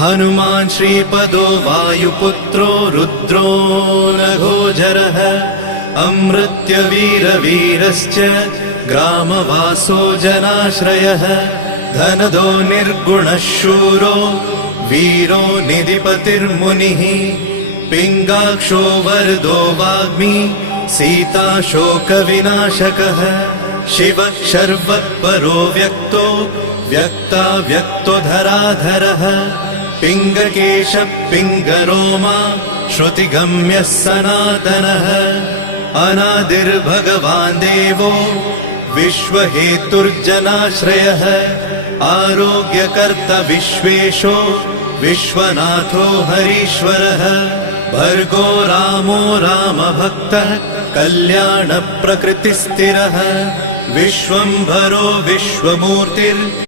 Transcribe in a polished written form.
हनुमान् श्रीपदो वायुपुत्रो रुद्रो नघोजरः अमृत्यवीरवीरश्च ग्रामवासो जनाश्रयः धनदो निर्गुणः शूरो वीरो निधिपतिर्मुनिः पिङ्गाक्षो वरदो वाग्मी सीताशोकविनाशकः शिवः शर्वत्परो व्यक्तो व्यक्तो धराधरः पिङ्गकेशः पिङ्गरोमा श्रुतिगम्यः सनातनः अनादिर्भगवान् देवो विश्वहेतुर्जनाश्रयः आरोग्यकर्ता विश्वेशो विश्वनाथो हरीश्वरः भर्गो रामो रामभक्तः कल्याणप्रकृतिस्थिरः विश्वम्भरो विश्वमूर्तिर्